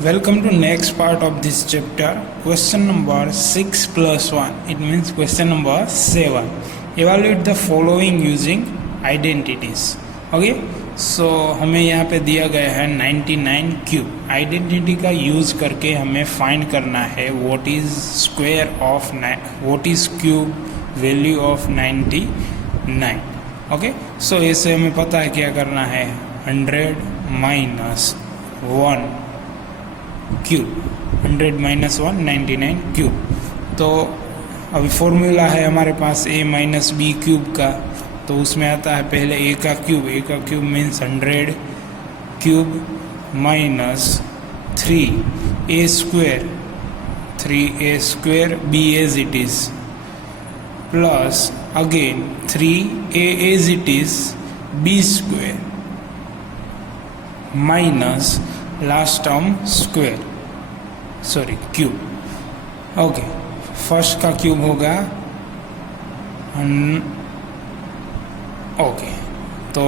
Welcome to next part of this chapter. Question number 6 plus 1. It means question number 7. Evaluate the following using identities. Okay. So हमें यहाँ पे दिया गया है 99 cube. Identity का use करके हमें फाइंड करना है what is cube value of 99. Okay. So ऐसे हमें पता है क्या करना है. 100 माइनस 1 क्यूब. 100 minus 1 99 cube. तो अभी फॉर्मूला है हमारे पास a माइनस बी क्यूब का. तो उसमें आता है पहले a का cube means 100 cube minus 3a square 3a square b as it is plus again 3a as it is b square minus last term square cube. Okay. First का cube होगा okay. तो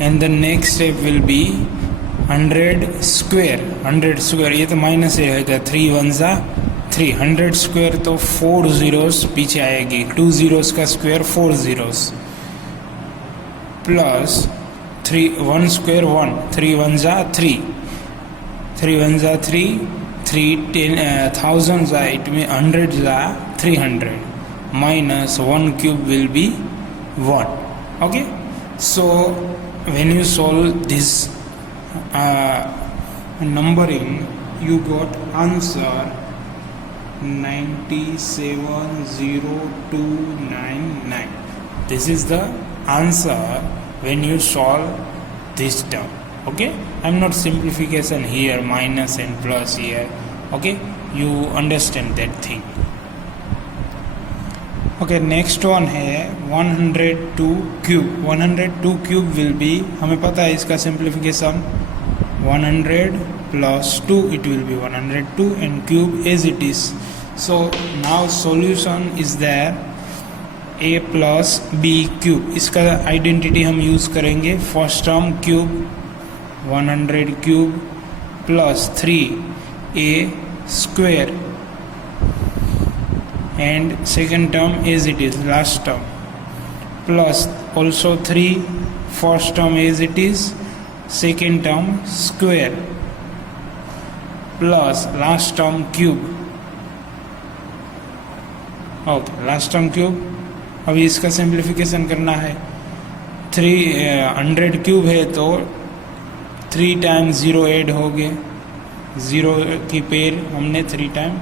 and the next step will be 100 square. ये तो minus है 3 1 जा 3. 100 square तो 4 zeros पीछे आएगी. 2 जीरोस का स्क्वेयर 4 जीरोस प्लस 1 स्क्वेयर 1. 3 1 जा 3. 3 1 जा 3. 3 10,000 जा इट मीन 100 जा 300 minus 1 cube will be 1. Okay. So when you solve this numbering, you got answer 970299. This is the answer when you solve this term. Okay. I'm not simplification here, minus and plus here. Okay. You understand that thing. Okay. Next one है 102 cube. 102 cube will B, हमें पता है इसका simplification 100 plus 2 it will be 102 and cube as it is. So now solution is there a plus b cube. इसका identity हम use करेंगे. First term cube 100 cube plus 3a square and second term as it is last term plus also 3 first term as it is second term square plus last term cube. Okay. Last term cube. अभी इसका simplification करना है. 100 cube है तो 3 times 0 add हो गए. 0 की pair हमने 3 टाइम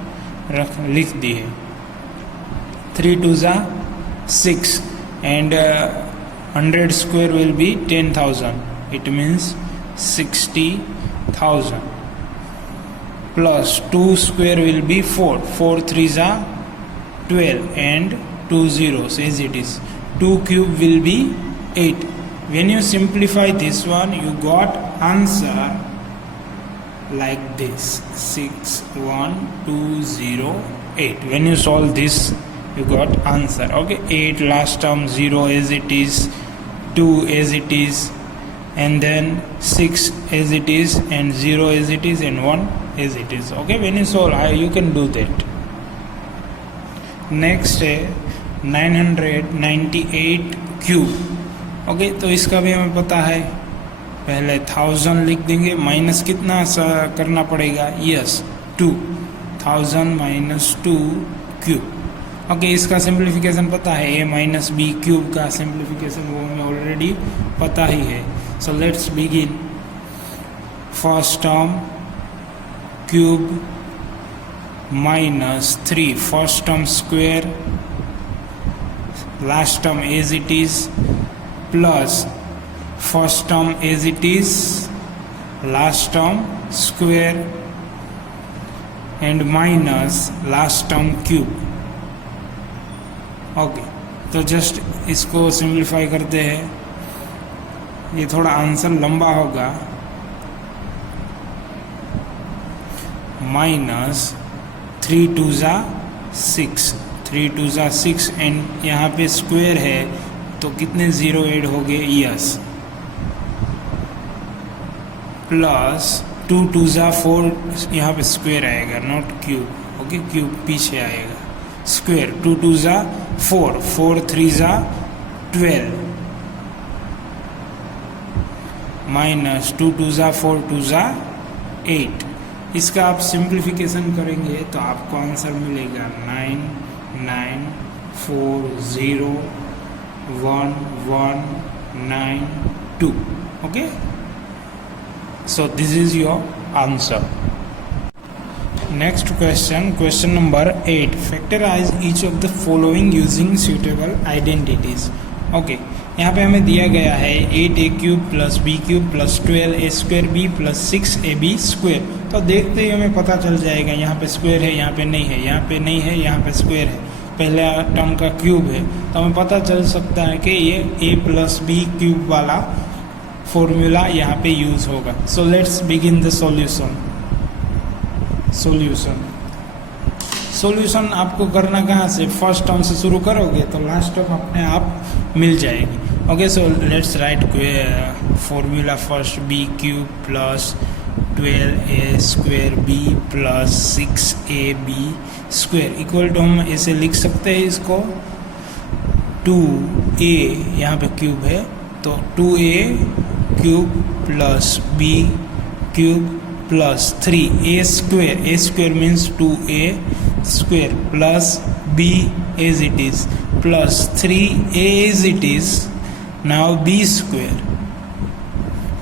लिख दी है. 3 2 जा 6 and 100 square will be 10,000. It means 60,000 plus 2 square will be 4. 4 3 जा 12 and 2 zeros as it is. 2 cube will be 8. When you simplify this one, you got answer like this 61208. When you solve this, you got answer. Okay. 8 last term, 0 as it is, 2 as it is, and then 6 as it is, and 0 as it is, and 1 as it is. Okay. When you solve, you can do that. Next है 998 cube. Okay. तो इसका भी हमें पता है. पहले 1000 लिख देंगे. माइनस कितना करना पड़ेगा. यस 2. 1000 minus 2 cube. ओके. इसका सिंप्लीफिकेशन पता है. a माइनस बी क्यूब का सिंप्लीफिकेशन वो हमें ऑलरेडी पता ही है. So let's begin. First term cube minus 3 first term square last term as it is plus first term as it is last term square and minus last term cube. Okay. तो just इसको simplify करते हैं. ये थोड़ा answer लंबा होगा. Minus 3 2 जा 6. 3 2 जा 6 एंड यहाँ पे स्क्वेयर है तो कितने ज़ीरो ऐड हो गए. यस प्लस 2 2 ज़ा 4, यहाँ पे स्क्वायर आएगा नॉट क्यूब, ओके, क्यूब पीछे आएगा, स्क्वायर 2 2 ज़ा 4, 4 3 ज़ा 12 माइनस 2 2 ज़ा 4 2 ज़ा 8। इसका आप सिंप्लीफिकेशन करेंगे तो आपको आंसर मिलेगा 9 9 4 0 1 1 9 2, okay, so this is your answer. Next question, question number 8, factorize each of the following using suitable identities. Okay, यहाँ पे हमें दिया गया है 8a cube plus b cube plus 12a square b plus 6ab square. तो देखते ही हमें पता चल जाएगा यहाँ पे स्क्वायर है, यहाँ पे नहीं है, यहाँ पे नहीं है, यहाँ पे स्क्वायर है, पहला टर्म का क्यूब है, तो हमें पता चल सकता है कि ये a प्लस बी क्यूब वाला फॉर्मूला यहाँ पे यूज़ होगा। सो लेट्स बिगिन द सॉल्यूशन आपको करना कहाँ से, फर्स्ट टर्म से शुरू करोगे तो लास्ट टर्म अपने आप मिल जाएगी। Okay, so let's write formula first, b cube plus 12a square b plus 6ab square equal to हम ऐसे लिख सकते हैं इसको 2a, यहाँ पे क्यूब है तो 2a cube plus b cube plus 3a square means 2a square plus b as it is plus 3a as it is now b square.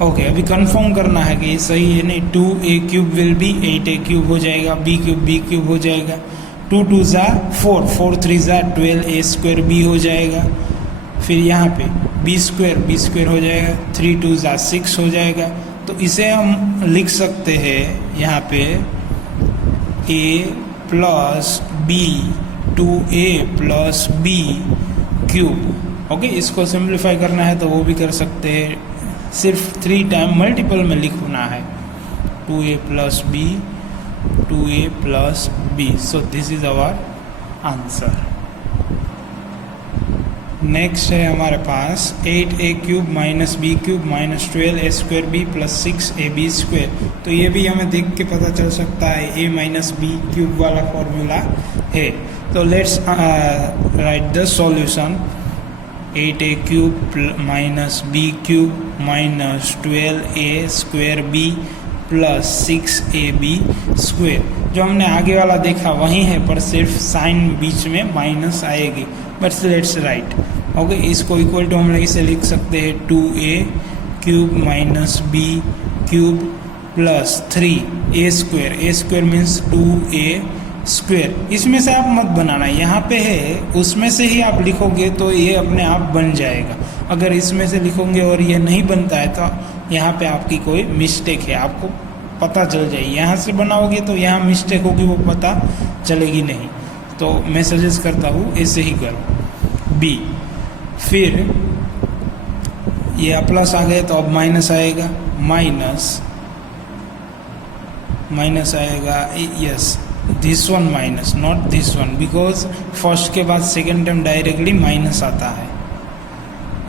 Okay, अभी कंफर्म करना है कि ये सही है नहीं। 2a cube will B 8a cube हो जाएगा, b क्यूब हो जाएगा, 2 2 ज़ा 4, 4 3 ज़ा 12a स्क्वायर b हो जाएगा, फिर यहाँ पे b स्क्वायर हो जाएगा, 3 2 ज़ा 6 हो जाएगा। तो इसे हम लिख सकते हैं यहाँ पे a plus b 2a plus b cube. Okay, इसको सिंप्लीफाई करना है तो वो भी कर सकते हैं, सिर्फ 3 टाइम मल्टीपल में लिखना है, 2a plus b 2a plus b। So this is our answer. Next है हमारे पास 8a cube minus b cube minus 12a square b plus 6ab square. तो ये भी हमें देख के पता चल सकता है a माइनस बी क्यूब वाला फॉर्मूला है। तो let's write the solution, 8a cube minus b cube minus 12a square b plus 6ab square. जो हमने आगे वाला देखा वही है, पर सिर्फ साइन बीच में माइनस आएगी, बट लेट्स राइट। ओके, इसको इक्वल टू हम लोग इसे लिख सकते हैं 2a cube minus b cube plus 3a square means 2a square. इसमें से आप मत बनाना, यहाँ पे है उसमें से ही आप लिखोगे तो ये अपने आप बन जाएगा। अगर इसमें से लिखोगे और ये नहीं बनता है तो यहाँ पे आपकी कोई मिस्टेक है, आपको पता चल जाएगी। यहाँ से बनाओगे तो यहाँ मिस्टेक होगी, वो पता चलेगी नहीं। तो मैं सजेस्ट करता हूँ ऐसे ही करो। बी, फिर ये प्लस आ गए तो अब माइनस आएगा, माइनस आएगा, yes this one minus not this one, because first के बाद सेकेंड टाइम डायरेक्टली माइनस आता है।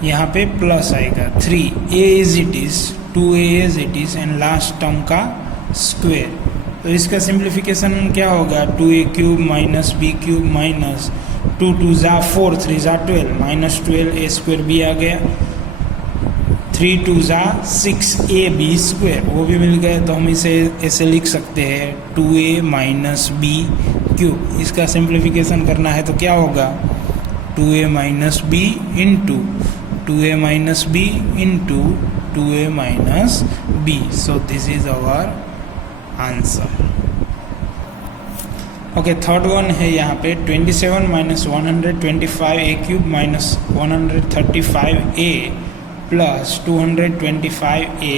यहाँ पे प्लस आएगा, 3a as it is 2a as it is and last term का स्क्वायर। तो इसका सिंप्लीफिकेशन क्या होगा, 2a cube minus b cube minus 2 2 ज़ा 4 3 ज़ा 12 माइनस 12a स्क्वायर भी आ गया, 3 2 ज़ा 6ab स्क्वायर वो भी मिल गया। तो हम इसे ऐसे लिख सकते हैं 2a माइनस बी क्यूब। इसका सिंप्लीफिकेशन करना है तो क्या होगा, 2a minus b into 2a minus b into 2a minus b. So this is our answer. Okay, third one है यहाँ पे 27 minus 125a cube minus 135a plus 225a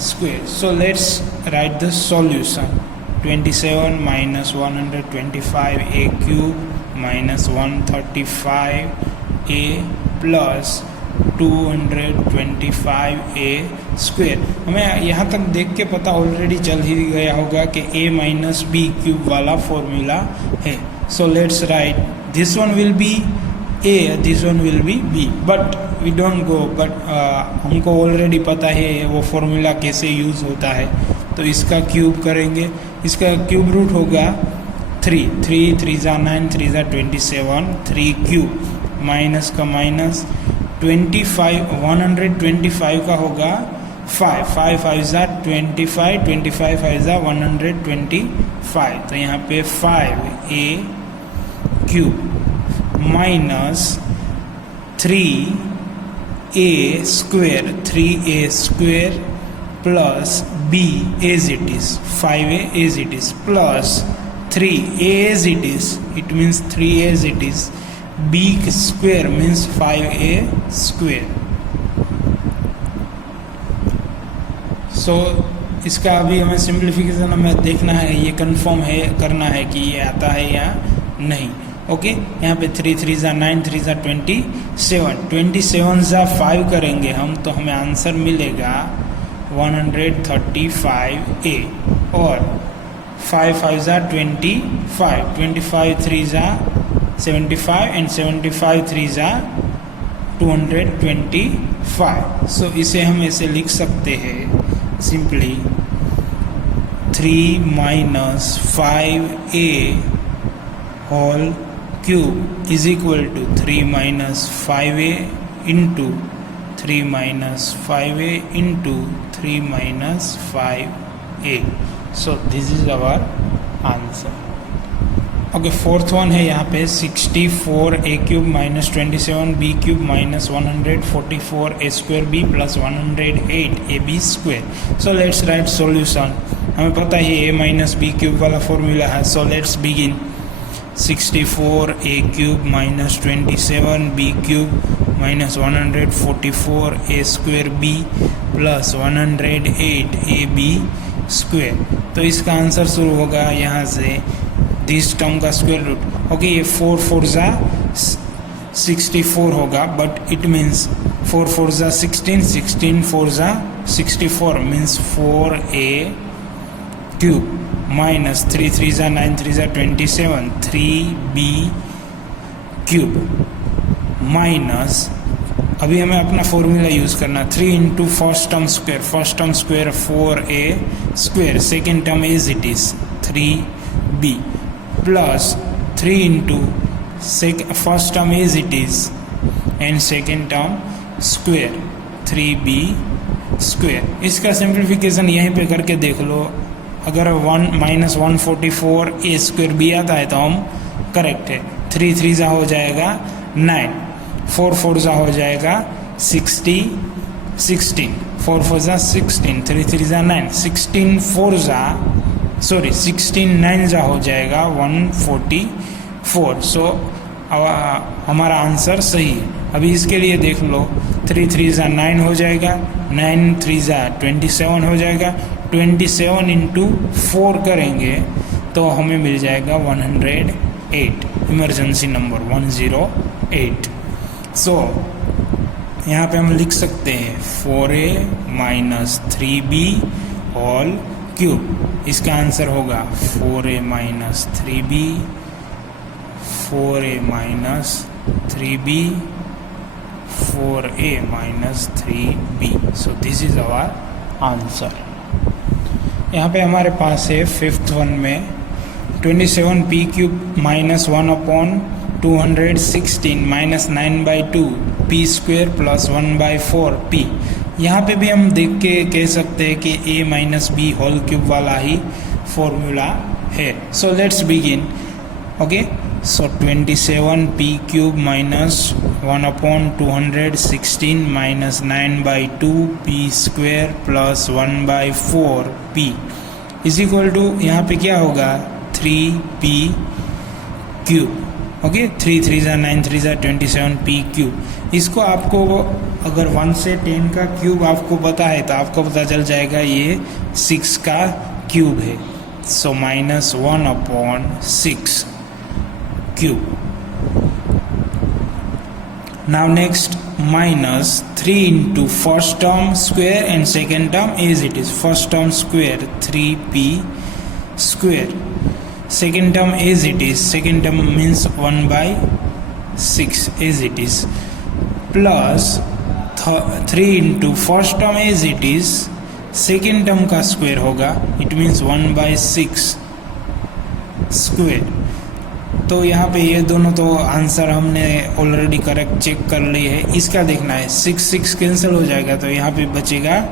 square. So let's write the solution, 27 minus 125a cube minus 135a plus 225a square. हमें यहाँ तक देख के पता already चल ही गया होगा कि a माइनस बी क्यूब वाला फॉर्मूला है। So let's write, this one will be a, this one will be b, but we don't go, but हमको ऑलरेडी पता है वो फॉर्मूला कैसे यूज़ होता है। तो इसका क्यूब करेंगे, इसका क्यूब रूट होगा 3, 3 3 जा 9, 3 जा 27, 3 क्यूब माइनस का माइनस 25, 125 का होगा 5, 5 5 जा 25, 25 5 जा 125, तो यहाँ पे 5a cube minus 3a square, 3a square plus b as it is, 5a as it is plus 3a as it is, it means 3 as it is, b square means 5a square. So इसका अभी हमें simplification हमें देखना है, ये confirm है, करना है कि ये आता है या नहीं. ओके, यहाँ पे 3 3 जा 9, 3 जा 27, 27 जा 5 करेंगे हम तो हमें आंसर मिलेगा 135a और 5 5 जा 25, 25 3 जा 75 एंड 75 3 जा 225. सो इसे हम ऐसे लिख सकते हैं simply 3 minus 5a whole cube is equal to 3 minus 5a into 3 minus 5a into 3 minus 5a. So this is our answer. Okay, fourth one है यहाँ पे 64a cube minus 27b cube minus 144a square b plus 108ab square. So let's right solution. हमें पता है a minus b cube वाला formula है. So let's begin. 64a cube minus 27b cube minus 144a square b plus 108ab square. तो इसका answer शुरू होगा यहाँ से दिस टर्म का स्क्वायर रूट. ओके, ये 4 4 जा 64 होगा, बट इट मीन्स 4 4 जा 16, 16 4 जा 64 मीन्स 4a क्यूब माइनस 3 3 जा 9, 3 जा 27, 3b क्यूब माइनस, अभी हमें अपना फॉर्मूला यूज़ करना, 3 into first term square 4a square, second term as it is 3b plus 3 into first term as it is and second term square 3b square. इसका simplification यहीं पे करके देख लो. अगर 1 माइनस 144a स्क्वायर b आता है तो हम करेक्ट है. 3 3 जा हो जाएगा 9, 4 4 जा हो जाएगा 16, 4 4 जा 16, 3 3 जा 9, 16 9 जा हो जाएगा 144. सो हमारा आंसर सही है. अभी इसके लिए देख लो, 3 3 जा 9 हो जाएगा, 9 3 जा 27 हो जाएगा, 27 इंटू 4 करेंगे तो हमें मिल जाएगा 108, इमरजेंसी नंबर 108. सो यहाँ पे हम लिख सकते हैं 4a minus 3b whole cube. इसका आंसर होगा 4a minus 3b, 4a minus 3b, 4a minus 3b. So this is our answer. यहाँ पे हमारे पास है फिफ्थ वन में 27p cube minus 1/216 minus 9/2 p square plus 1/4p. यहाँ पे भी हम देख के कह सकते हैं कि a minus b whole cube वाला ही फॉर्मूला है. So let's begin. Okay, so 27p cube minus 1/216 minus 9/2 p square plus 1/4p is equal to, यहाँ पे क्या होगा 3p क्यूब. ओके, 3 3 जा 9, 3 जा 27p क्यूब. इसको आपको अगर 1 से 10 का क्यूब आपको पता है तो आपको पता चल जाएगा ये 6 का क्यूब है. So minus 1/6 cube. Now next minus 3 into first term square and second term as it is. First term square 3p square, second term as it is, second term means 1/6 as it is, plus 3 into first term as it is, second term का square होगा, it means 1/6 square. तो यहाँ पे ये दोनों तो answer हमने already correct check कर ली है। इसका देखना है, 6 कैंसिल हो जाएगा तो यहाँ पे बचेगा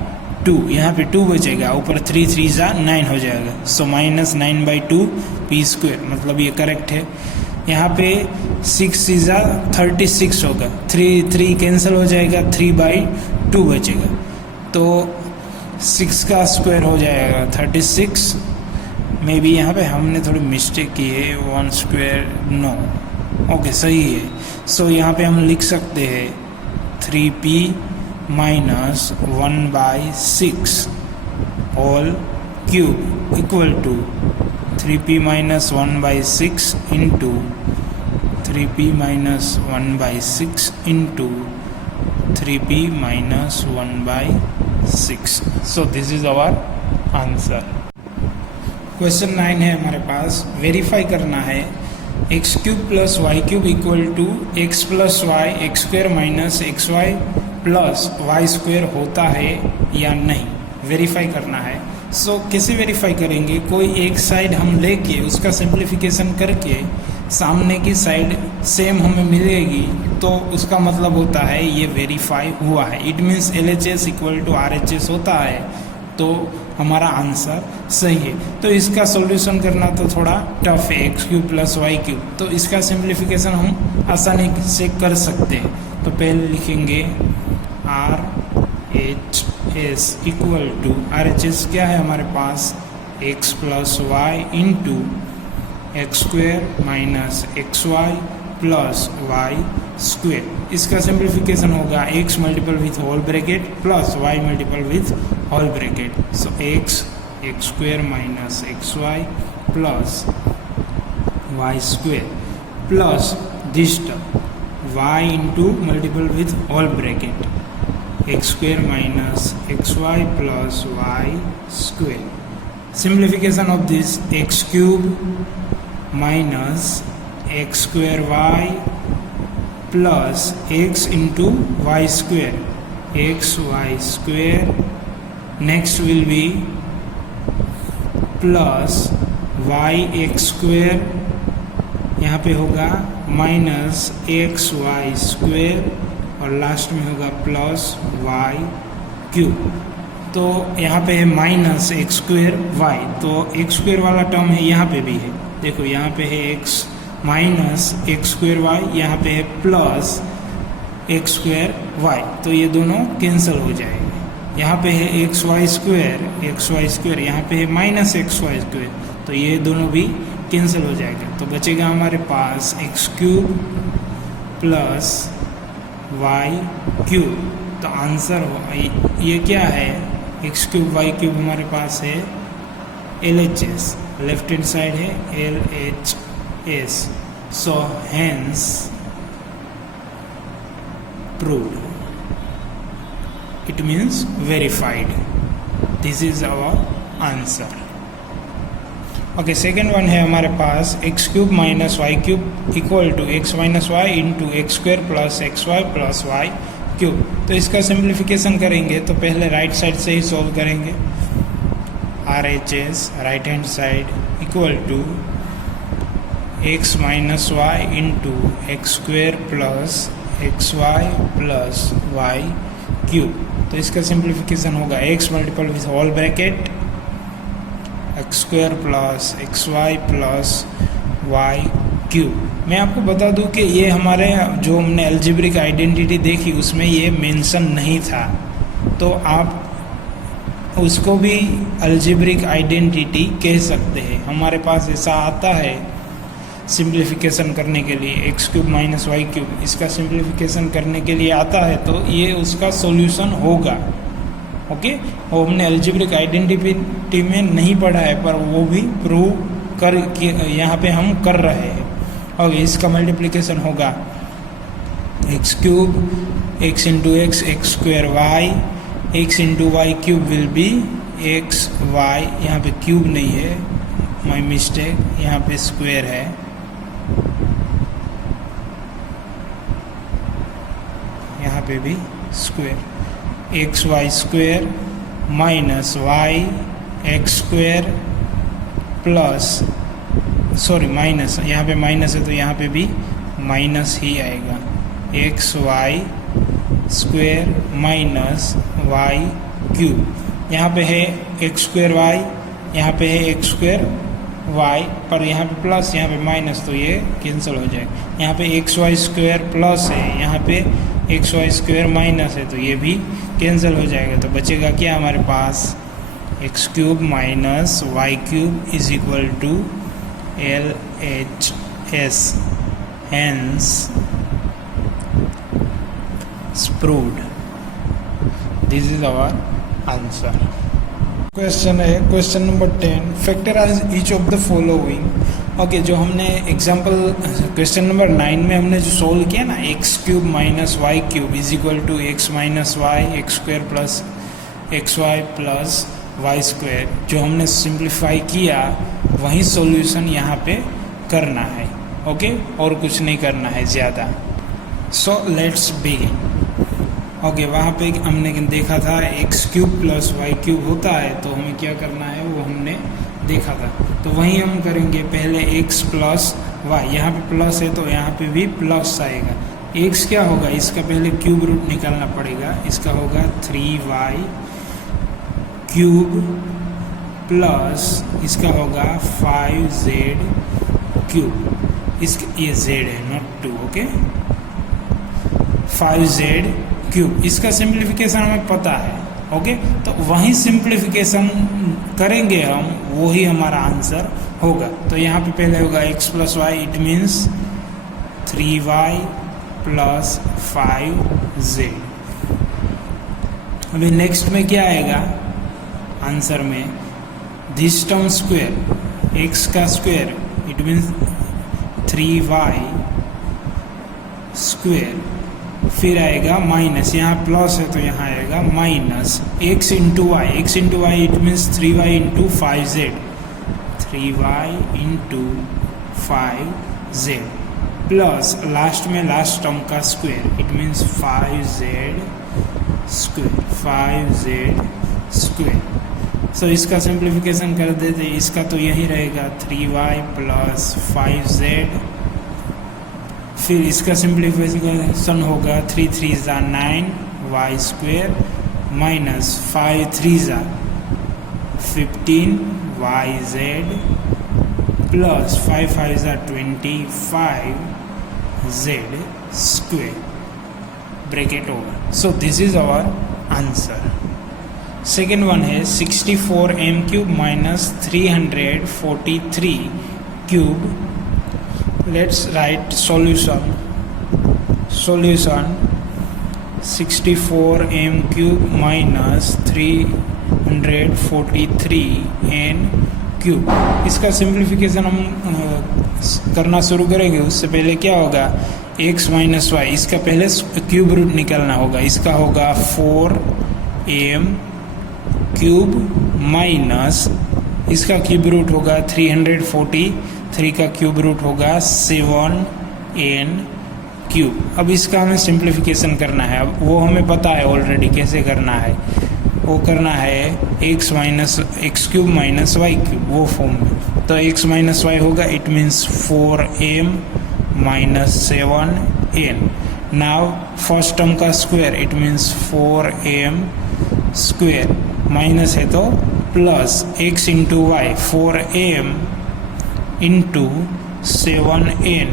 2, यहाँ पे 2 बचेगा, ऊपर 3 3 जा 9 हो जाएगा। सो -9/2 पी स्क्वायर, मतलब ये करेक्ट है। यहाँ पे 6 जा 36 होगा, 3 कैंसिल हो जाएगा, 3/2 बचेगा। तो 6 का स्क्वायर हो जाएगा 36। मे बी यहाँ पे हमने थोड़ी मिस्टेक की है, 1 स्क्वायर नो, ओके सही है। सो यहाँ पे हम लिख सकते हैं 3p minus 1/6 whole cube equal to 3p minus 1/6 into 3p minus 1/6 into 3p minus 1/6। So this is our answer. Question 9 है हमारे पास, वेरीफाई करना है x³ plus y³ equal to x plus y x square minus x y plus y square होता है या नहीं, verify करना है। सो कैसे वेरीफाई करेंगे, कोई एक साइड हम लेके उसका सिंप्लीफिकेशन करके सामने की साइड सेम हमें मिलेगी तो उसका मतलब होता है ये वेरीफाई हुआ है। It means LHS equal to RHS होता है, तो हमारा आंसर सही है। तो इसका सॉल्यूशन करना तो थोड़ा टफ है, x³ प्लस y³, तो इसका सिंप्लीफिकेशन हम आसानी से कर सकते हैं। तो पहले लिखेंगे RHS इक्वल टू, RHS क्या है हमारे पास, x plus y into x square minus x y plus y square. इसका सिंप्लीफिकेशन होगा x multiple with whole bracket plus y multiple with whole bracket. So x square minus x y plus y square plus this term y into multiple with whole bracket x square minus x y plus y square. Simplification of this x³ minus x square y plus x into y square x y square, next will be plus y x square, यहाँ पे होगा minus x y square और last में होगा plus y cube. तो यहाँ पे है माइनस एक्स स्क्वायर वाई, तो एक्स स्क्वायर वाला टर्म है यहाँ पे भी है, देखो यहाँ पे है x minus x square y, यहाँ पे है प्लस एक्स स्क्वायर वाई, तो ये दोनों कैंसिल हो जाएंगे। यहाँ पे है एक्स वाई स्क्वायर, यहाँ पे है माइनस एक्स वाई स्क्वायर, तो ये दोनों भी कैंसिल हो जाएगा। तो बचेगा हमारे पास x³ प्लस y³। तो आंसर हो ये क्या है, x³ y³ हमारे पास है LHS, लेफ्ट हैंड साइड है LHS। So hence proved, it means verified, this is our answer। Okay, second one है हमारे पास x³ minus y³ equal to x minus y into x square plus x y plus y cube. तो इसका simplification करेंगे तो पहले right side से ही सॉल्व करेंगे। RHS right hand side equal to x minus y into x square plus x y plus y cube. तो इसका सिंप्लीफिकेशन होगा x multiple with whole bracket x square plus x y plus y cube. मैं आपको बता दूं कि ये हमारे जो हमने अलजेब्रिक आइडेंटिटी देखी उसमें ये मेंशन नहीं था, तो आप उसको भी अलजेब्रिक आइडेंटिटी कह सकते हैं। हमारे पास ऐसा आता है सिंप्लीफिकेशन करने के लिए x³ माइनस y³, इसका सिंप्लीफिकेशन करने के लिए आता है तो ये उसका सॉल्यूशन होगा। ओके, वो हमने अलजेब्रिक आइडेंटिटी में नहीं पढ़ा है पर वो भी प्रूव कर यहाँ पे हम कर रहे हैं। और इसका मल्टीप्लिकेशन होगा x³ x into x x square y, x into y cube will be x y, यहाँ पे क्यूब नहीं है, माय मिस्टेक, यहाँ पे स्क्वायर है, यहाँ पे भी square, x y square minus y x square plus, sorry minus, यहाँ पे माइनस है तो यहाँ पे भी माइनस ही आएगा, x y square minus y cube. यहाँ पे है एक्स स्क्वेयर वाई, यहाँ पे है एक्स स्क्वेयर वाई, पर यहाँ पे प्लस यहाँ पे माइनस, तो ये कैंसिल हो जाएगा। यहाँ पे एक्स वाई स्क्वेयर प्लस है, यहाँ पे एक्स वाई स्क्वेयर माइनस है, तो ये भी कैंसिल हो जाएगा। तो बचेगा क्या हमारे पास, x cube minus y cube is equal to L H S, hence proved. This is our answer. Question है question number 10, factorise each of the following. Okay, जो हमने एग्जांपल क्वेश्चन नंबर 9 में हमने जो सोल्व किया ना, x cube minus y cube is equal to x minus y x square plus x y plus y square, जो हमने simplify किया वही सॉल्यूशन यहाँ पे करना है। ओके, और कुछ नहीं करना है ज़्यादा। सो लेट्स बिगिन। ओके, वहाँ पे हमने देखा था x cube plus y cube होता है, तो हमें क्या करना है वो हमने देखा था, तो वही हम करेंगे। पहले एक्स प्लस वाई, यहाँ पे प्लस है तो यहाँ पे भी प्लस आएगा। एक्स क्या होगा, इसका पहले क्यूब रूट निकालना पड़ेगा, इसका होगा 3y क्यूब प्लस इसका होगा 5z क्यूब, इसका ये z है नॉट 2, ओके, 5z क्यूब। इसका सिंप्लीफिकेशन हमें पता है। ओके, तो वही सिंप्लीफिकेशन करेंगे हम, वही हमारा आंसर होगा। तो यहाँ पे पहले होगा x plus y, it means 3y plus 5z। अभी नेक्स्ट में क्या आएगा आंसर में, दिस टर्म स्क्वेयर, x का square it means 3y square, फिर आएगा माइनस, यहाँ प्लस है तो यहाँ आएगा minus x into y, x into y it means 3y into 5z, 3y into 5z plus last में लास्ट टर्म का square it means 5z square, 5z square. So इसका सिंप्लीफिकेशन कर देते, इसका तो यही रहेगा 3y प्लस 5z, फिर इसका सिंप्लीफिकेशन होगा 3 3 ज़ा 9 वाई स्क्वेयर माइनस 5 3 ज़ा 15 वाई जेड प्लस 5 5 ज़ा 25 z square, bracket over. So this is our answer. Second one है 64 m cube minus 343 cube. Let's write solution. 64 m cube minus 343 n cube. इसका simplification हम करना शुरू करेंगे, उससे पहले क्या होगा, x माइनस वाई, इसका पहले क्यूब रूट निकालना होगा, इसका होगा 4m क्यूब माइनस इसका क्यूब रूट होगा 343 का क्यूब रूट होगा 7n क्यूब। अब इसका हमें सिंप्लीफिकेशन करना है, अब वो हमें पता है ऑलरेडी कैसे करना है, वो करना है x minus x cube minus y cube, वो फॉर्म में। तो x माइनस वाई होगा it means 4m minus 7n। Now first term का square it means 4m square, minus है तो plus x into y 4m into 7n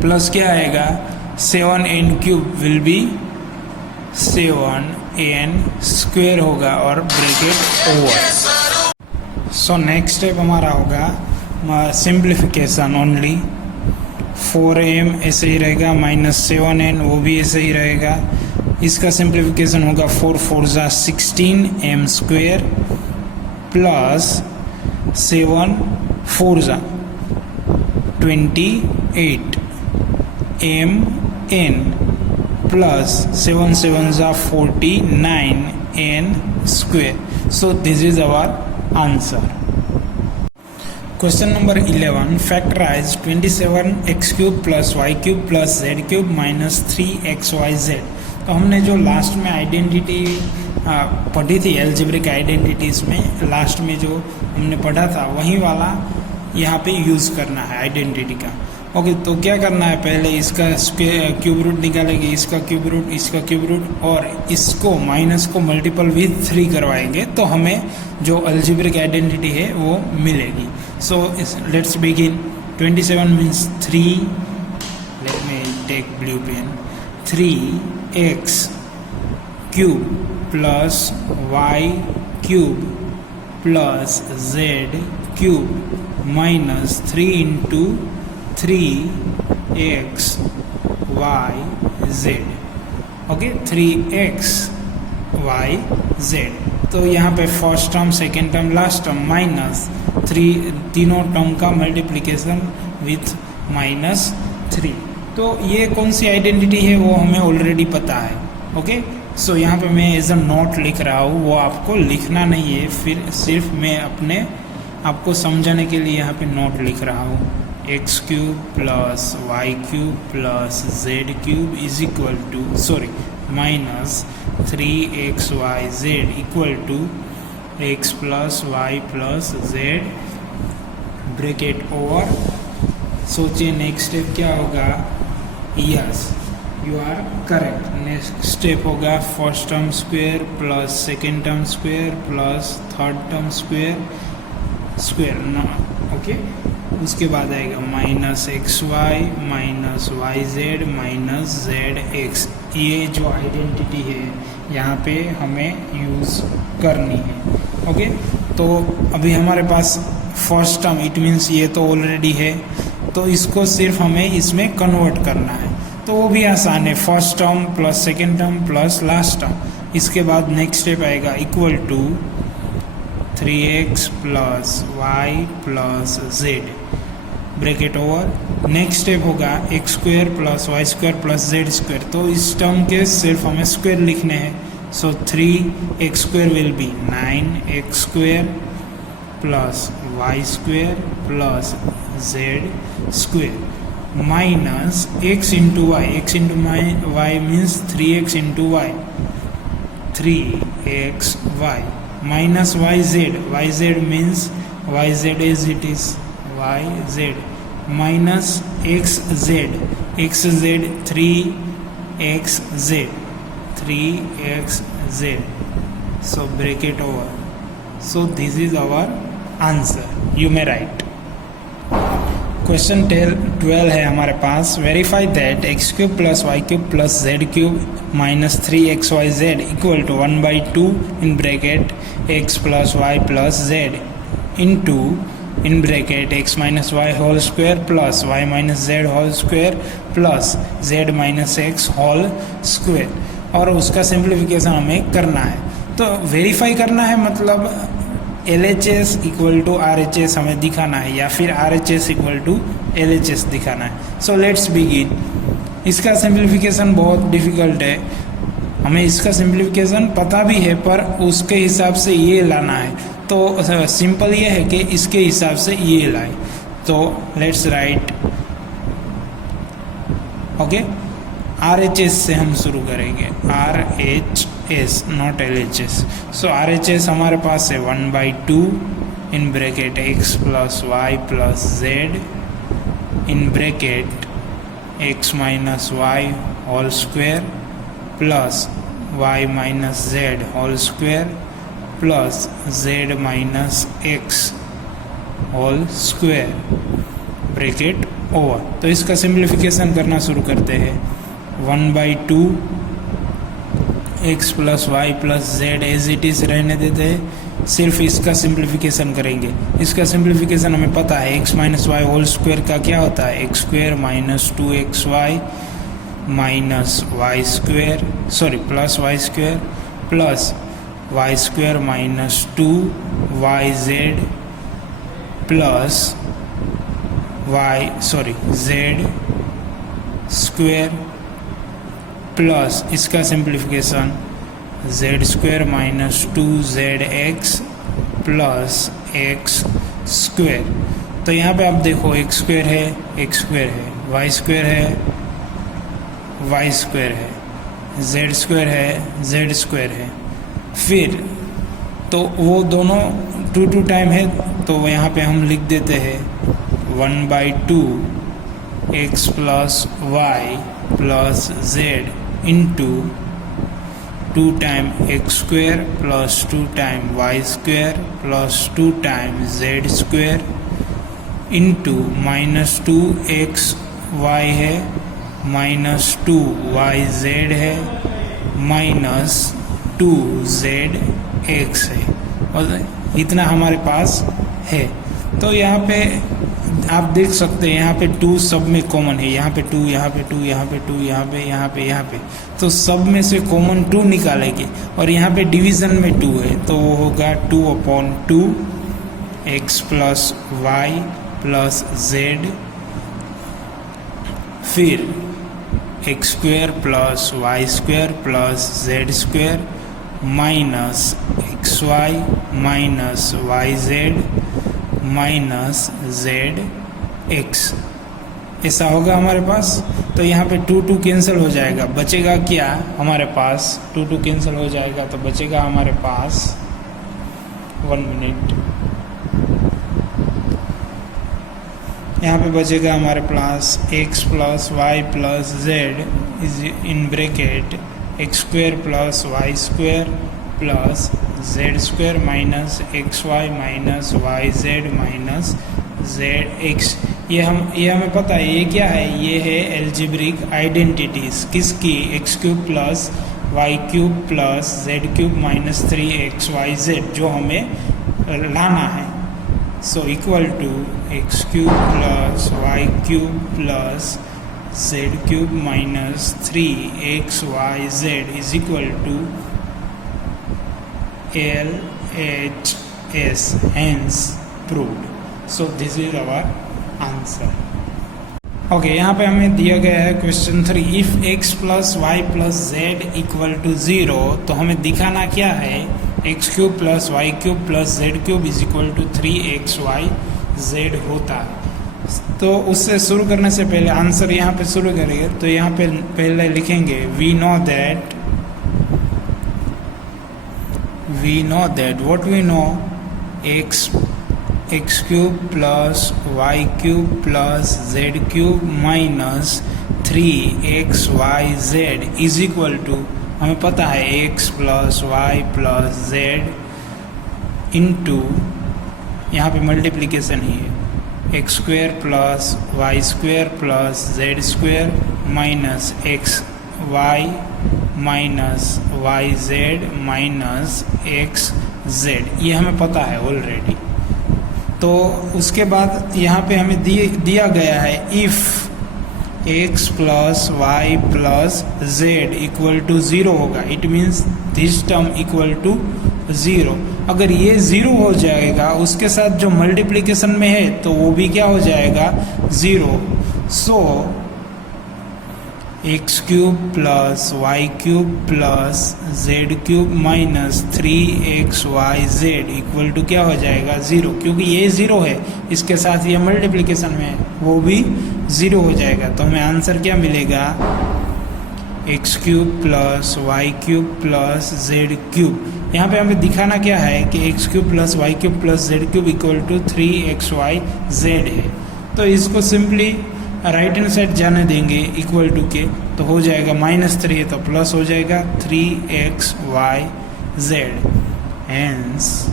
plus क्या आएगा, 7n cube will B 7n square होगा और bracket over. So next step हमारा होगा simplification only. 4m ऐसे ही रहेगा माइनस 7n वो भी ऐसे ही रहेगा, इसका सिंप्लीफिकेशन होगा 4 4 ज़ा 16m स्क्वेयर प्लस 7 4 ज़ा 28 mn प्लस 7 7 ज़ा 49n square. So this is our answer. Question number 11, factorise 27x cube plus y cube plus z cube minus 3xyz। तो हमने जो लास्ट में आइडेंटिटी पढ़ी थी एल्जेब्रिक आइडेंटिटीज़ में, लास्ट में जो हमने पढ़ा था वही वाला यहाँ पे यूज़ करना है आइडेंटिटी का। ओके, तो क्या करना है, पहले इसका क्यूब रूट निकालेंगे, इसका क्यूब रूट, इसका क्यूब रूट, और इसको माइनस को मल्टीपल विथ 3 करवाएंगे तो हमें जो एल्जेब्रिक आइडेंटिटी है वो मिलेगी। So let's begin. 27 means 3, let me take blue pen, 3x cube plus y cube plus z cube minus 3 into 3x y z। Okay, 3x y z। तो यहाँ पे first term, second term, last term minus 3, तीनों term का multiplication with -3। तो ये कौन सी identity है वो हमें ऑलरेडी पता है। ओके, सो यहाँ पे मैं एज अ नोट लिख रहा हूँ, वो आपको लिखना नहीं है, फिर सिर्फ मैं अपने आपको समझाने के लिए यहाँ पे नोट लिख रहा हूँ। X cube plus y cube plus z cube is equal to minus 3xyz equal to x plus y plus z, bracket over. सोचिए नेक्स्ट स्टेप क्या होगा। Yes, you are correct. Next step होगा first term square plus second term square plus third term square ना। Okay, उसके बाद आएगा minus x y minus y z minus z x. ये जो आइडेंटिटी है यहाँ पे हमें यूज़ करनी है। ओके, तो अभी हमारे पास फर्स्ट टर्म, इट मीन्स ये तो ऑलरेडी है, तो इसको सिर्फ हमें इसमें कन्वर्ट करना है। तो वो भी आसान है, first term plus second term plus last term. इसके बाद नेक्स्ट स्टेप आएगा equal to 3x plus y plus z, bracket over. Next step होगा x square plus y square plus z square. तो इस टर्म के सिर्फ हमें स्क्वायर लिखने हैं। So 3x square will be 9x square plus y square plus z square minus x into y. x into y means 3x into Y, 3xy minus yz means yz as it is yz minus xz 3xz, so break it over. So this is our answer, you may write. Question 12 है हमारे पास। Verify that x cube plus y cube plus z cube minus 3xyz equal to 1/2 in bracket x plus y plus z into in bracket x minus y whole square plus y minus z whole square plus z minus x whole square, और उसका simplification हमें करना है। तो verify करना है मतलब LHS equal to RHS हमें दिखाना है, या फिर RHS इक्वल टू LHS दिखाना है। So let's begin. इसका सिंप्लीफिकेशन बहुत डिफ़िकल्ट है, हमें इसका सिंप्लीफिकेशन पता भी है पर उसके हिसाब से ये लाना है। तो सिंपल ये है कि इसके हिसाब से ये लाए। तो लेट्स राइट। ओके, RHS से हम शुरू करेंगे, RHS not LHS। So RHS हमारे पास है 1/2 in bracket x plus y plus z in bracket x minus y whole square plus y minus z whole square plus z minus x whole square, bracket over. तो इसका simplification करना शुरू करते हैं। 1/2 x plus y plus z as it is रहने देते हैं, सिर्फ इसका सिंप्लीफिकेशन करेंगे। इसका सिंप्लीफिकेशन हमें पता है, x minus y whole square का क्या होता है, x square minus 2xy minus y square plus y square plus y square minus 2yz plus z square plus इसका simplification z square minus 2zx plus x square. तो यहाँ पे आप देखो एक्स स्क्वायर है, एक्स स्क्वायर है, y square है, y square है, जेड स्क्वायर है, जेड स्क्वायर है। फिर तो वो दोनों 2 टाइम है, तो यहाँ पे हम लिख देते हैं 1/2 x plus y plus z into 2 time x square plus 2 time y square plus 2 time z square into -2x y है -2y जेड है -2z x है, और इतना हमारे पास है। तो यहाँ पे आप देख सकते हैं, यहाँ पे 2 सब में कॉमन है, यहाँ पे 2, यहाँ पे 2, यहाँ पे 2, यहाँ पे, यहाँ पे, यहाँ पे, तो सब में से कॉमन 2 निकालेंगे, और यहाँ पे डिवीज़न में 2 है, तो वो होगा 2/2 x plus y plus z, फिर x square plus y square plus z square minus x y minus y z minus z x, ऐसा होगा हमारे पास। तो यहाँ पे 2 कैंसिल हो जाएगा, बचेगा क्या हमारे पास, 2 कैंसिल हो जाएगा तो बचेगा हमारे पास 1 मिनट, यहाँ पे बचेगा हमारे पास x plus y plus z is in bracket x square plus y square plus z square minus x y minus y z minus z x. ये हमें पता है ये क्या है, ये है एल्जेब्रिक आइडेंटिटीज किसकी, x cube plus y cube plus z cube minus 3xyz जो हमें लाना है। So equal to x cube plus y cube plus z cube minus 3xyz is equal to LHS, hence proved. So this is our answer. Okay, यहाँ पे हमें दिया गया है question 3, if x plus y plus z equal to 0, तो हमें दिखाना क्या है, x cube plus y cube plus z cube is equal to 3xyz होता है। तो उससे शुरू करने से पहले आंसर यहाँ पे शुरू करेंगे, तो यहाँ पे पहले लिखेंगे we know that what we know, x cube plus y cube plus z cube minus 3xyz is equal to, हमें पता है x plus y plus z into, यहाँ पे मल्टीप्लिकेशन ही है, x square plus y square plus z square minus x y minus y z minus x z, ये हमें पता है ऑलरेडी। तो उसके बाद यहाँ पे हमें दिया गया है if x plus y plus z equal to 0 होगा, it means this term equal to 0। अगर ये 0 हो जाएगा, उसके साथ जो मल्टीप्लिकेशन में है तो वो भी क्या हो जाएगा 0। So x cube plus y cube plus z cube minus 3xyz equal to क्या हो जाएगा 0, क्योंकि ये 0 है, इसके साथ ये मल्टीप्लिकेशन में है, वो भी 0 हो जाएगा। तो हमें आंसर क्या मिलेगा, x cube plus y cube plus z cube. यहाँ पे हमें दिखाना क्या है कि x cube plus y cube plus z cube equal to 3xyz है। तो इसको सिंपली राइट हैंड साइड जाने देंगे इक्वल टू के, तो हो जाएगा -3 है तो प्लस हो जाएगा 3xyz, hence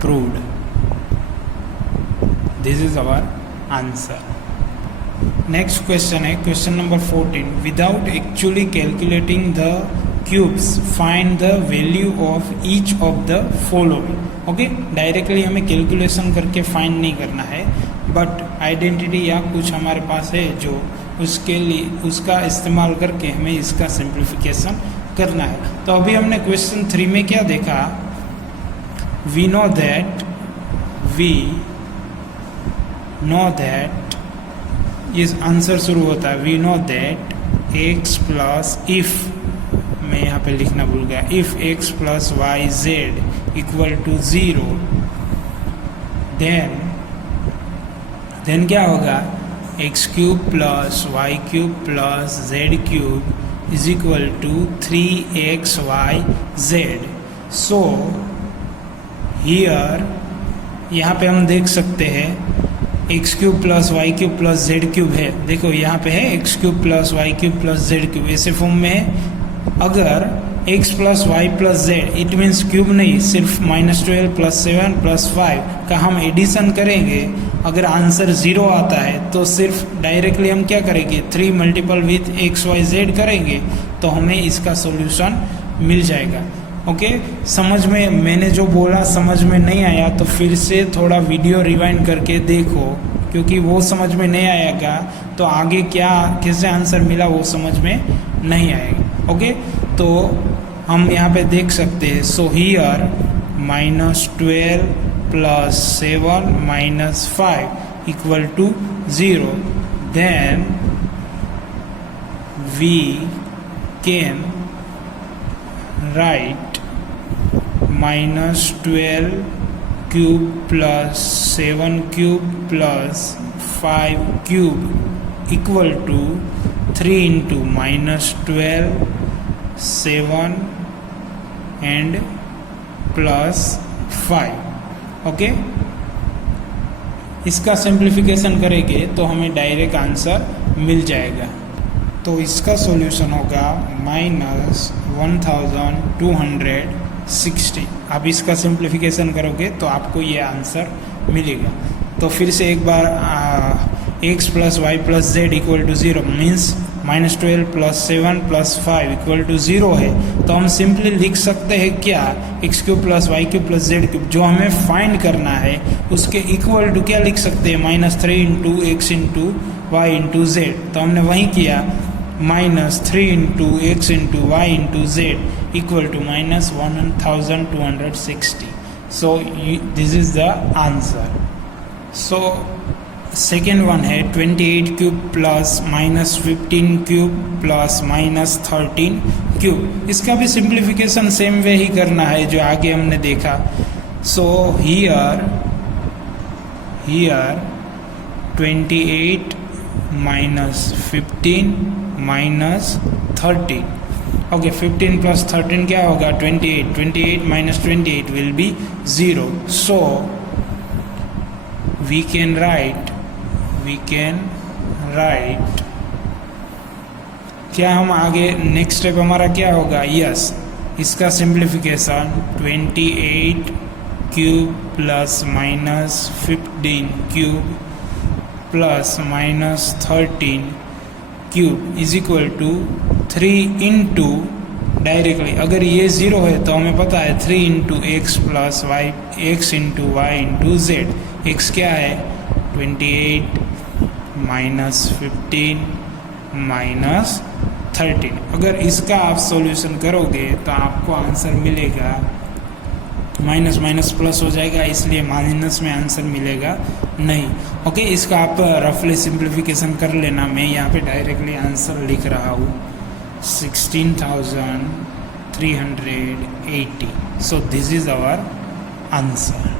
proved. This is our answer. Next question है question number 14, without actually calculating the cubes find the value of each of the following. Okay, directly हमें कैलकुलेशन करके फाइंड नहीं करना है, बट आइडेंटिटी या कुछ हमारे पास है जो उसके लिए उसका इस्तेमाल करके हमें इसका सिंप्लीफिकेशन करना है। तो अभी हमने क्वेश्चन 3 में क्या देखा, वी नो दैट ये आंसर शुरू होता है, we know that x plus if, मैं यहाँ पे लिखना भूल गया, if x plus y z equal to 0 then क्या होगा, x cube plus y cube plus z cube is equal to 3xyz। So here यहाँ पे हम देख सकते हैं x cube plus y cube plus z cube है। देखो यहाँ पे है x cube plus y cube plus z cube, ऐसे फॉर्म में है। अगर x plus y plus z, it means cube नहीं, सिर्फ -12 प्लस 7 प्लस 5 का हम एडिशन करेंगे, अगर आंसर 0 आता है तो सिर्फ डायरेक्टली हम क्या करेंगे, 3 multiple with x y z करेंगे तो हमें इसका सॉल्यूशन मिल जाएगा। ओके, समझ में, मैंने जो बोला समझ में नहीं आया तो फिर से थोड़ा वीडियो रिवाइंड करके देखो, क्योंकि वो समझ में नहीं आएगा तो आगे क्या कैसे आंसर मिला वो समझ में नहीं आएगा। ओके, तो हम यहाँ पे देख सकते हैं। So here -12 plus 7 minus 5 equal to 0, then we can write -12 cube plus 7 cube plus 5 cube equal to 3 into -12 7 and plus 5। Okay, इसका सिंप्लीफिकेशन करेंगे तो हमें डायरेक्ट आंसर मिल जाएगा। तो इसका सॉल्यूशन होगा -1260। आप इसका सिंप्लीफिकेशन करोगे तो आपको ये आंसर मिलेगा। तो फिर से एक बार x plus y plus z equal to 0 means -12 plus 7 plus 5 equal to 0 है, तो हम सिंपली लिख सकते हैं क्या, x cube plus y cube plus z cube जो हमें फाइंड करना है उसके इक्वल टू क्या लिख सकते हैं, -3 into x into y into z. तो हमने वही किया, -3 into x into y into z equal to -1260। So this is the answer. So second one है 28 cube plus -15 cube plus -13 cube. इसका भी सिंप्लीफिकेशन सेम वे ही करना है जो आगे हमने देखा। So here 28 -15 -13। ओके, 15 प्लस 13 क्या होगा, 28। 28 minus 28 will be 0। So we can write क्या हम आगे नेक्स्ट स्टेप हमारा क्या होगा, यस, इसका simplification 28 cube plus -15 cube plus -13 cube is equal to 3 into, directly अगर ये 0 है तो हमें पता है 3 into x plus y, x into y into z. X क्या है 28 -15 -13। अगर इसका आप सॉल्यूशन करोगे तो आपको आंसर मिलेगा, माइनस माइनस प्लस हो जाएगा इसलिए माइनस में आंसर मिलेगा नहीं। ओके, इसका आप रफली सिंप्लीफिकेशन कर लेना, मैं यहाँ पे डायरेक्टली आंसर लिख रहा हूँ 16,380। So this is our answer.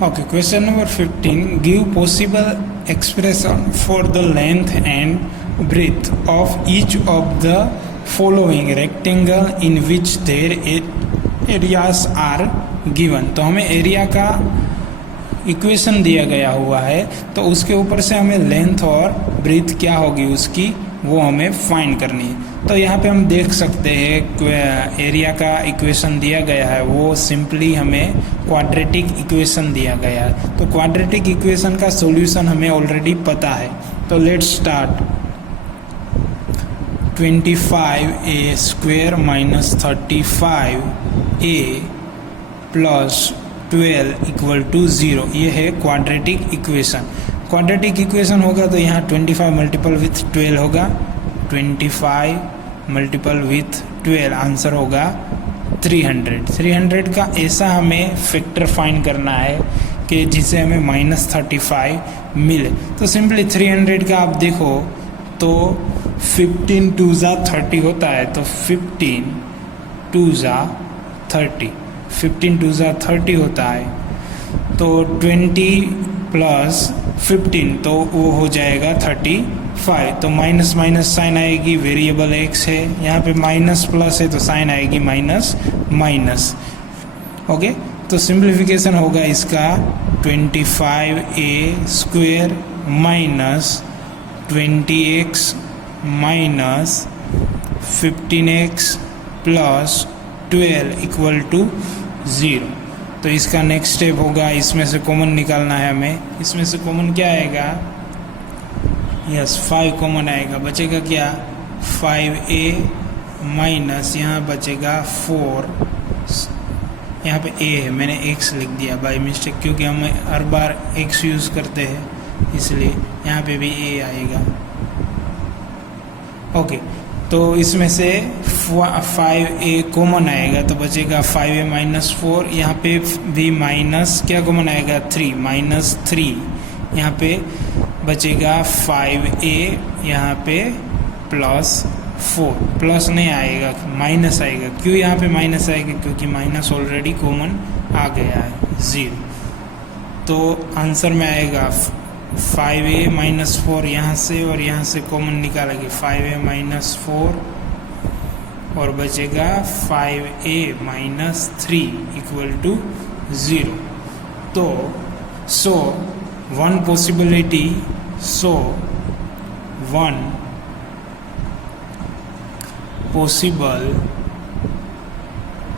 Okay, question number 15. Give possible expression for the length and breadth of each of the following rectangle in which their areas are given. तो हमें एरिया का equation दिया गया हुआ है, तो उसके ऊपर से हमें लेंथ और ब्रेथ क्या होगी उसकी वो हमें फाइंड करनी है। तो यहाँ पे हम देख सकते हैं एरिया का इक्वेशन दिया गया है, वो सिंपली हमें क्वाड्रेटिक इक्वेशन दिया गया है। तो क्वाड्रेटिक इक्वेशन का सॉल्यूशन हमें ऑलरेडी पता है। तो let's start. 25a² minus 35a plus 12 equal to 0, ये है क्वाड्रेटिक इक्वेशन। क्वाड्रेटिक इक्वेशन होगा तो यहाँ 25 मल्टीपल विथ 12 होगा, 25 मल्टीपल विथ 12 आंसर होगा 300। 300 का ऐसा हमें फैक्टर फाइंड करना है कि जिसे हमें -35 मिले। तो सिंपली 300 का आप देखो तो 15 2 ज़ा 30 होता है, तो 15 2 ज़ा 30, 15 2 ज़ा 30 होता है। तो 20 प्लस 15 तो वो हो जाएगा 35। तो माइनस माइनस साइन आएगी, वेरिएबल एक्स है, यहाँ पे माइनस प्लस है तो साइन आएगी माइनस माइनस। ओके, तो सिंप्लीफिकेशन होगा इसका 25a² minus 20x minus 15x plus 12 equal to 0। तो इसका नेक्स्ट स्टेप होगा, इसमें से कॉमन निकालना है हमें। इसमें से कॉमन क्या आएगा? यस 5 कॉमन आएगा, बचेगा क्या? 5a माइनस यहाँ बचेगा 4, यहाँ पे a है, मैंने x लिख दिया बाय मिस्टेक, क्योंकि हम हर बार x यूज़ करते हैं इसलिए यहाँ पे भी a आएगा। ओके, तो इसमें से 5a कॉमन आएगा तो बचेगा 5a माइनस 4, यहाँ पे भी माइनस क्या कॉमन आएगा? 3 माइनस 3, यहाँ पे बचेगा 5a, यहाँ पे प्लस 4, प्लस नहीं आएगा माइनस आएगा। क्यों यहाँ पे माइनस आएगा? क्योंकि माइनस ऑलरेडी कॉमन आ गया है 0। तो आंसर में आएगा 5a माइनस 4 यहाँ से, और यहाँ से कॉमन निकालेंगे 5a माइनस 4 और बचेगा 5a माइनस 3 इक्वल टू 0। तो वन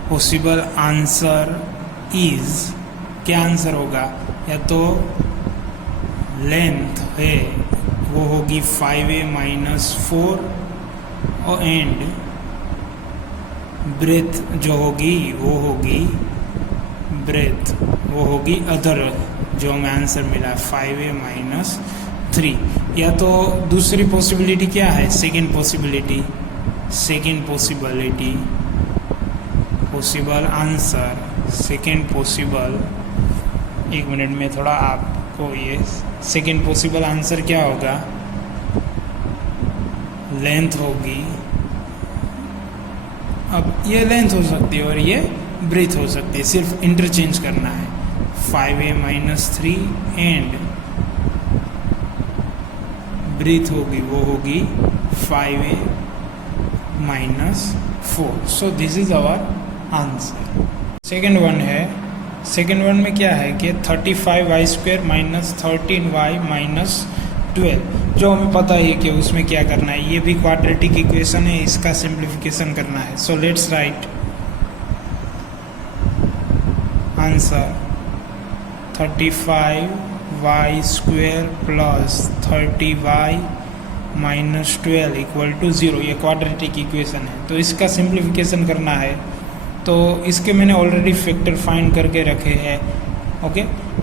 पॉसिबल आंसर इज, क्या आंसर होगा? या तो लेंथ है वो होगी 5a माइनस 4 और एंड ब्रेथ जो होगी वो होगी अदर, जो हमें आंसर मिला 5a माइनस 3। या तो दूसरी पॉसिबिलिटी क्या है? सेकेंड पॉसिबल आंसर, एक मिनट में थोड़ा आपको ये सेकेंड पॉसिबल आंसर क्या होगा? लेंथ होगी, अब ये लेंथ हो सकती है और ये ब्रेथ हो सकती है, सिर्फ इंटरचेंज करना है। 5a माइनस 3 एंड ब्रेथ होगी वो होगी 5a minus 4। So this is our answer. Second one में क्या है कि 35y² माइनस 13y माइनस 12, जो हमें पता है कि उसमें क्या करना है। ये भी क्वाड्रेटिक इक्वेशन है, इसका सिंप्लीफिकेशन करना है। So let's write answer 35y² plus 30y minus 12 equal to 0। ये क्वाड्रेटिक इक्वेशन है, तो इसका सिंप्लीफिकेशन करना है। तो इसके मैंने ऑलरेडी फैक्टर फाइंड करके रखे हैं। ओके,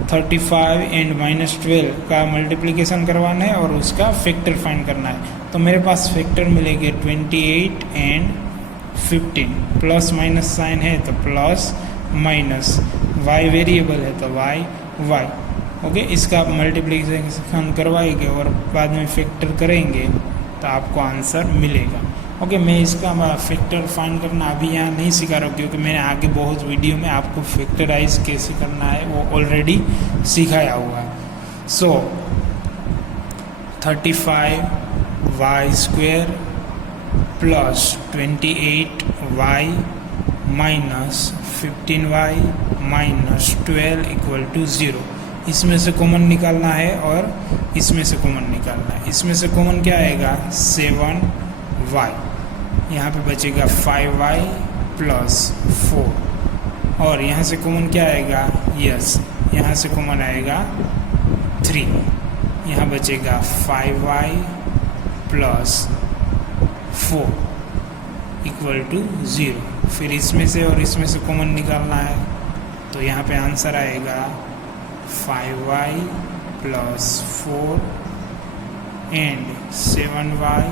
35 एंड माइनस 12 का मल्टीप्लिकेशन करवाना है और उसका फैक्टर फाइंड करना है। तो मेरे पास फैक्टर मिलेंगे 28 एंड 15, प्लस माइनस साइन है तो प्लस माइनस, y वेरिएबल है तो y। ओके, इसका मल्टीप्लिकेशन करवाएंगे और बाद में फैक्टर करेंगे तो आपको आंसर मिलेगा। ओके, मैं इसका फैक्टर फाइंड करना अभी यहाँ नहीं सिखा रहा हूँ, क्योंकि मैंने आगे बहुत वीडियो में आपको फैक्टराइज कैसे करना है वो ऑलरेडी सिखाया हुआ है। So 35y² plus 28y minus 15y minus 12 equal to 0। इसमें से कॉमन निकालना है और इसमें से कॉमन निकालना है। इसमें से कॉमन क्या आएगा? 7y, यहाँ पे बचेगा 5y प्लस 4, और यहाँ से कॉमन क्या आएगा? यस, यहाँ से कॉमन आएगा 3, यहाँ बचेगा 5y प्लस 4 इक्वल टू 0। फिर इसमें से और इसमें से कॉमन निकालना है, तो यहाँ पे आंसर आएगा 5y plus 4 and 7y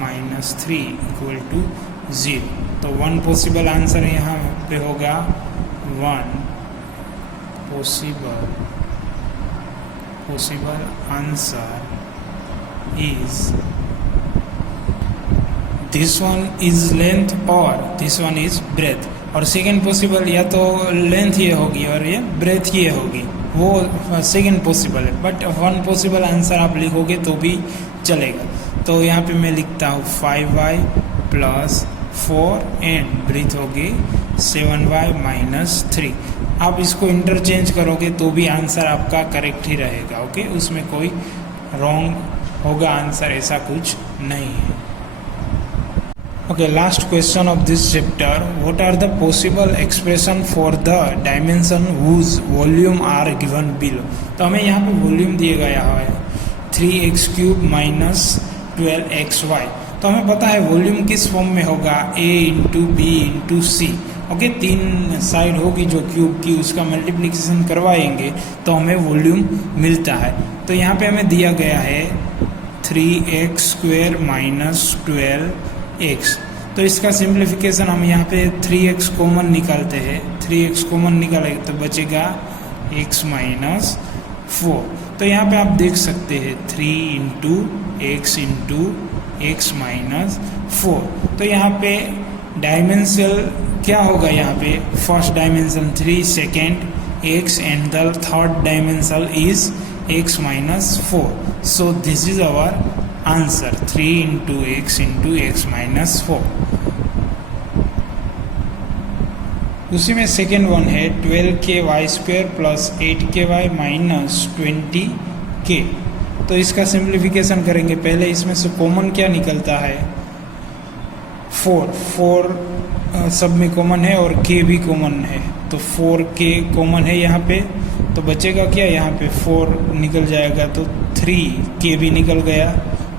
minus 3 equal to 0। तो वन पॉसिबल आंसर यहाँ पे होगा, one possible answer is this one is length or this one is breadth। और सेकेंड पॉसिबल या तो लेंथ ये होगी और ये ब्रेथ ये होगी, वो सेकेंड पॉसिबल है। बट वन पॉसिबल आंसर आप लिखोगे तो भी चलेगा। तो यहाँ पे मैं लिखता हूँ 5y प्लस 4 एंड ब्रीथ होगी 7y माइनस 3। आप इसको इंटरचेंज करोगे तो भी आंसर आपका करेक्ट ही रहेगा। ओके, उसमें कोई रॉन्ग होगा आंसर ऐसा कुछ नहीं है। Okay, last question of this chapter. What are the possible expression for the dimension whose volume are given below? तो हमें यहाँ पे वॉल्यूम दिया गया है 3x³ माइनस 12xy। तो हमें पता है वॉल्यूम किस फॉर्म में होगा, a into b into c. Okay, 3 side होगी जो क्यूब की, उसका मल्टीप्लिकेशन करवाएंगे तो हमें वॉल्यूम मिलता है। तो यहाँ पे हमें दिया गया है 3x² माइनस 12x। तो इसका सिंप्लीफिकेशन हम यहाँ पे 3x कॉमन निकालते हैं। 3x कॉमन निकालेंगे तो बचेगा x माइनस 4। तो यहाँ पे आप देख सकते हैं 3 इंटू एक्स माइनस 4। तो यहाँ पे डायमेंशनल क्या होगा, यहाँ पे first dimension 3, second x and the third dimension is x minus 4। So this is our answer 3 into x minus 4। उसी में सेकेंड वन है 12k² plus 8ky minus 20k। तो इसका सिंप्लीफिकेशन करेंगे। पहले इसमें से कॉमन क्या निकलता है, 4 सब में कॉमन है और k भी कॉमन है, तो 4k कॉमन है यहाँ पे। तो बचेगा क्या, यहाँ पे 4 निकल जाएगा तो 3k भी निकल गया।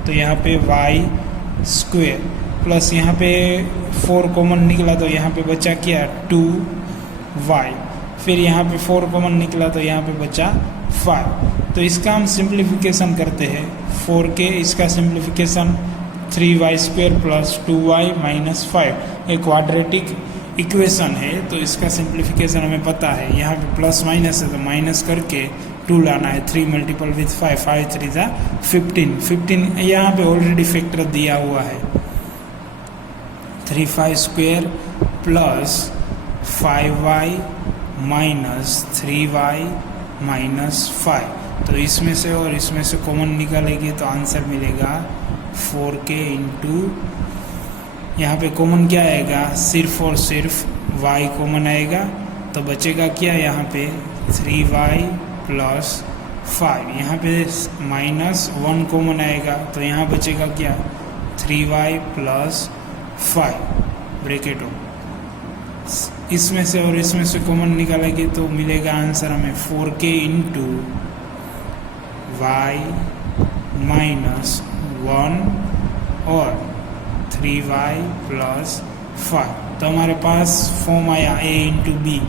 तो यहाँ पे y² प्लस यहाँ पे 4 कॉमन निकला तो यहाँ पे बचा क्या 2y। फिर यहाँ पे 4 कॉमन निकला तो यहाँ पे बचा 5। तो इसका हम सिंप्लीफिकेशन करते हैं 4k, इसका simplification 3y² plus 2y minus 5। एक क्वाड्रेटिक इक्वेशन है तो इसका सिंप्लीफिकेशन हमें पता है। यहाँ पे प्लस माइनस है तो माइनस करके 2 लाना है। 3 मल्टीपल विथ 5, 5 3 ज़ा 15 यहाँ पे ऑलरेडी फैक्टर दिया हुआ है। 3y² plus 5y minus 3y minus 5। तो इसमें से और इसमें से कॉमन निकालेंगे तो आंसर मिलेगा 4k इंटू, यहाँ पे कॉमन क्या आएगा, सिर्फ और सिर्फ y कॉमन आएगा। तो बचेगा क्या, यहाँ पे 3y प्लस 5। यहाँ पे माइनस 1 कॉमन आएगा तो यहाँ बचेगा क्या 3y प्लस 5 ब्रैकेट हो। इसमें से और इसमें से कॉमन निकालेंगे तो मिलेगा आंसर हमें 4k इंटू y माइनस 1 और 3y प्लस 5। तो हमारे पास फॉर्म आया a इंटू बी,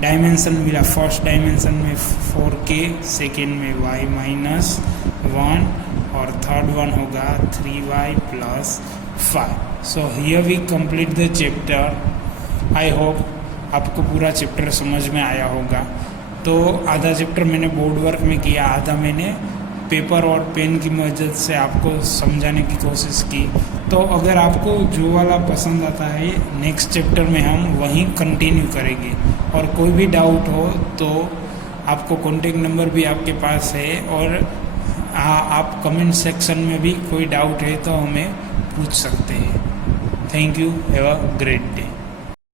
डायमेंशन मिला। फर्स्ट डायमेंशन में 4k, सेकेंड में y माइनस 1 और थर्ड वन होगा 3y plus 5। So here we complete the chapter. I hope आपको पूरा चैप्टर समझ में आया होगा। तो आधा चैप्टर मैंने बोर्ड वर्क में किया, आधा मैंने पेपर और पेन की मदद से आपको समझाने की कोशिश की। तो अगर आपको जो वाला पसंद आता है नेक्स्ट चैप्टर में हम वहीं कंटिन्यू करेंगे। और कोई भी डाउट हो तो आपको कॉन्टेक्ट नंबर भी आपके पास है, और आप कमेंट सेक्शन में भी कोई डाउट है तो हमें पूछ सकते हैं। Thank you, have a great day.